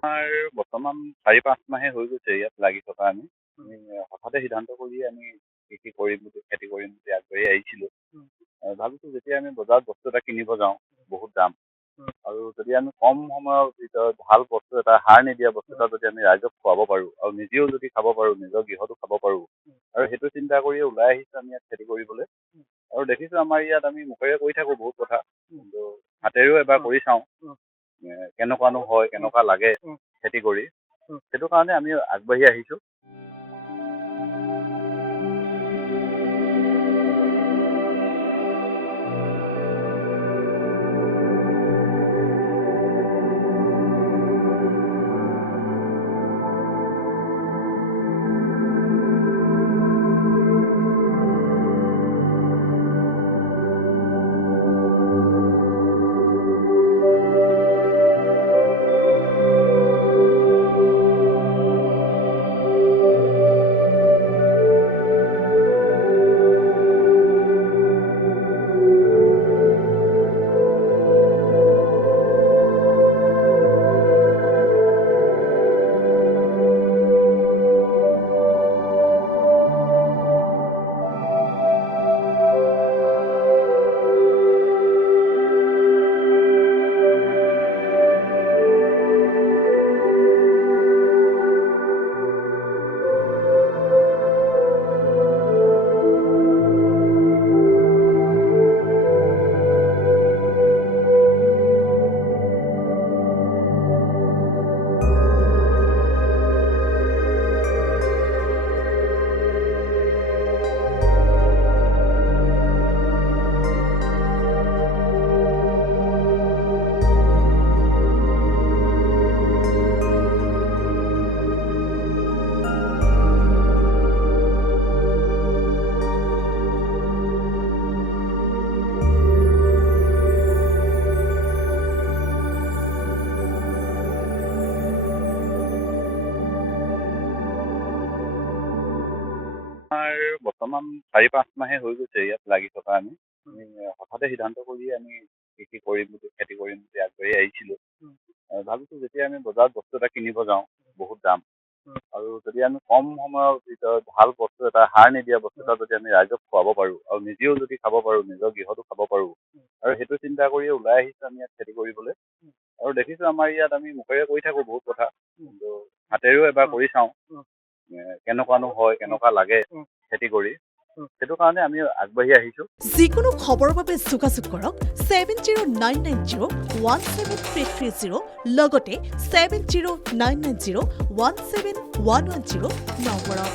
আমাৰ বৰ্তমান ৪-৫ মাহে হৈ গৈছে ইয়াত লাগি থকা আমি। আমি হঠাতে সিদ্ধান্ত কৰি আমি খেতি কৰিম বুলি আগবাঢ়ি আহিছিলোঁ। ভাবিছোঁ যেতিয়া আমি বজাৰত বস্তু এটা কিনিব যাওঁ, বহুত দাম। আৰু যদি আমি কম সময়ৰ ভিতৰত ভাল বস্তু এটা, সাৰ নিদিয়া বস্তু এটা যদি আমি ৰাইজক খুৱাব পাৰোঁ আৰু নিজেও যদি খাব পাৰোঁ, নিজৰ গৃহতো খাব পাৰোঁ, আৰু সেইটো চিন্তা কৰিয়ে ওলাই আহিছোঁ আমি ইয়াত খেতি কৰিবলৈ। আৰু দেখিছোঁ আমাৰ ইয়াত আমি মুখেৰে কৈ থাকোঁ বহুত কথা, কিন্তু হাতেৰেও এবাৰ কৰি চাওঁ। কেনেকুৱানো হয়, কেনেকুৱা লাগে খেতি কৰি, সেইটো কাৰণে আমি আগবাঢ়ি আহিছোঁ। আমাৰ বৰ্তমান ৪-৫ মাহে হৈ গৈছে ইয়াত লাগি থকা আমি। আমি হঠাতে সিদ্ধান্ত কৰি আমি খেতি কৰিম বুলি আগবাঢ়ি আহিছিলোঁ। ভাবিছোঁ যেতিয়া আমি বজাৰত বস্তু এটা কিনিব যাওঁ, বহুত দাম। আৰু যদি আমি কম সময়ৰ ভিতৰত ভাল বস্তু এটা, সাৰ নিদিয়া বস্তু এটা যদি আমি ৰাইজক খুৱাব পাৰোঁ, আৰু নিজেও যদি খাব পাৰোঁ, নিজৰ গৃহতো খাব পাৰোঁ, আৰু সেইটো চিন্তা কৰিয়ে ওলাই আহিছোঁ আমি ইয়াত খেতি কৰিবলৈ। আৰু দেখিছোঁ আমাৰ ইয়াত আমি মুখেৰে কৈ থাকোঁ বহুত কথা, কিন্তু হাতেৰেও এবাৰ কৰি চাওঁ। কেনেকুৱানো হয়, কেনেকুৱা লাগে খেতি কৰি, সেইটো কাৰণে আমি আগবাঢ়ি আহিছোঁ। যিকোনো খবৰৰ বাবে যোগাযোগ কৰক 7099017330 লগতে 7099017110 নম্বৰত।